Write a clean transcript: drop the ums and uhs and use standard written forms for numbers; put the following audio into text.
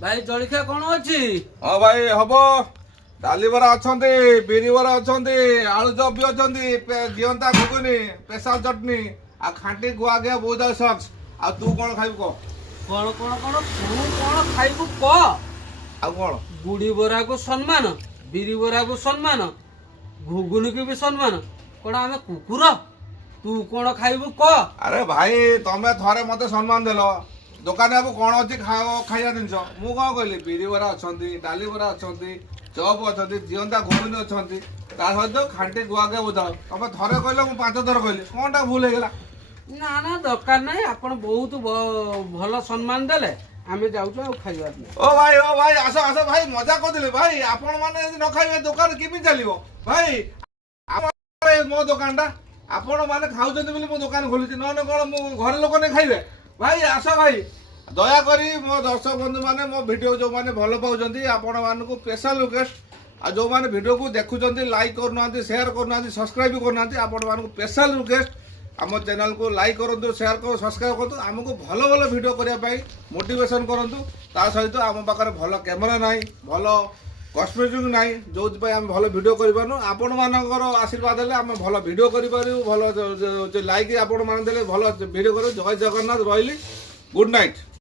ଭାଇ ଜଳଖିଆ କଣ ଅଛି? ହଁ ଭାଇ ହବ। ଡାଲି ବରା ଅଛନ୍ତି, ବିରି ବରା ଅଛନ୍ତି, ଆଳୁ ଚପ୍ ବି ଅଛନ୍ତି, ଜିଅନ୍ତା ଘୁଗୁନି, ସ୍ପେଶାଲ ଚଟନି ଆଉ ଖାଣ୍ଟି ଗୁଆ ଘିଆ ବହୁତ ସକ୍ସ। ଆଉ ତୁ କଣ ଖାଇବୁ କହ? କଣ କଣ କଣ ତୁ କଣ ଖାଇବୁ କ? ଆଉ କଣ? ଗୁଡି ବରାକୁ ସମ୍ମାନ, ବିରି ବରାକୁ ସମ୍ମାନ, ଘୁଗୁନିକୁ ବି ସମ୍ମାନ। କଣ ଆମେ କୁକୁର? ତୁ କଣ ଖାଇବୁ କ? ଆରେ ଭାଇ ତମେ ଥରେ ମତେ ସମ୍ମାନ ଦେଲ, ଦୋକାନରେ ବାବୁ କଣ ଅଛି ଖାଇବା ଜିନିଷ? ମୁଁ କଣ କହିଲି ବିରି ବରା ଅଛନ୍ତି, ଡାଲି ବରା ଅଛନ୍ତି, ଚପ୍ ଅଛନ୍ତି, ଜିଅନ୍ତା ଘୁଗୁନି ଅଛନ୍ତି, ତା ସହିତ ଖାଣ୍ଟି ଗୁଆ ଘିଆ ବୁଝାଅ। ତମେ ଥରେ କହିଲ ମୁଁ 5 ଥର କହିଲି, କଣଟା ଭୁଲ ହେଇଗଲା? ନା ନା ଦରକାର ନାହିଁ। ଆପଣ ବହୁତ ଭଲ ସମ୍ମାନ ଦେଲେ, ଆମେ ଯାଉଛୁ ଆଉ ଖାଇବାର ନାହିଁ। ଓ ଭାଇ ଆସ ଆସ ଭାଇ, ମଜା କରୁଥିଲେ ଭାଇ। ଆପଣ ମାନେ ଯଦି ନ ଖାଇବେ ଦୋକାନ କେମିତି ଚାଲିବ ଭାଇ? ମୋ ଦୋକାନଟା ଆପଣ ମାନେ ଖାଉଛନ୍ତି ବୋଲି ମୋ ଦୋକାନ ଖୋଲୁଛି, ନହେଲେ କଣ ମୁଁ ଘର ଲୋକ ନେଇ ଖାଇବେ? ଭାଇ ଆସ ଭାଇ, ଦୟାକରି ମୋ ଦର୍ଶକ ବନ୍ଧୁ ମାନେ ମୋ ଭିଡ଼ିଓ ଯେଉଁମାନେ ଭଲ ପାଉଛନ୍ତି ଆପଣ ମାନଙ୍କୁ ସ୍ପେଶାଲ ରିକ୍ୱେଷ୍ଟ। ଆଉ ଯେଉଁମାନେ ଭିଡ଼ିଓକୁ ଦେଖୁଛନ୍ତି ଲାଇକ୍ କରୁନାହାନ୍ତି, ସେୟାର କରୁନାହାନ୍ତି, ସବସ୍କ୍ରାଇବ୍ କରୁନାହାନ୍ତି, ଆପଣମାନଙ୍କୁ ସ୍ପେଶାଲ ରିକ୍ୱେଷ୍ଟ ଆମ ଚ୍ୟାନେଲକୁ ଲାଇକ୍ କରନ୍ତୁ, ସେୟାର କରନ୍ତୁ, ସବସ୍କ୍ରାଇବ୍ କରନ୍ତୁ। ଆମକୁ ଭଲ ଭଲ ଭିଡ଼ିଓ କରିବା ପାଇଁ ମୋଟିଭେସନ୍ କରନ୍ତୁ। ତା ସହିତ ଆମ ପାଖରେ ଭଲ କ୍ୟାମେରା ନାହିଁ, ଭଲ କସ୍ମେଟିକ୍ ନାହିଁ, ଯେଉଁଥିପାଇଁ ଆମେ ଭଲ ଭିଡ଼ିଓ କରିପାରୁନୁ। ଆପଣମାନଙ୍କର ଆଶୀର୍ବାଦ ହେଲେ ଆମେ ଭଲ ଭିଡ଼ିଓ କରିପାରିବୁ। ଭଲ ଲାଇକ୍ ଆପଣମାନେ ଦେଲେ ଭଲ ଭିଡ଼ିଓ କରିବୁ। ଜୟ ଜଗନ୍ନାଥ, ରହିଲି। Good night.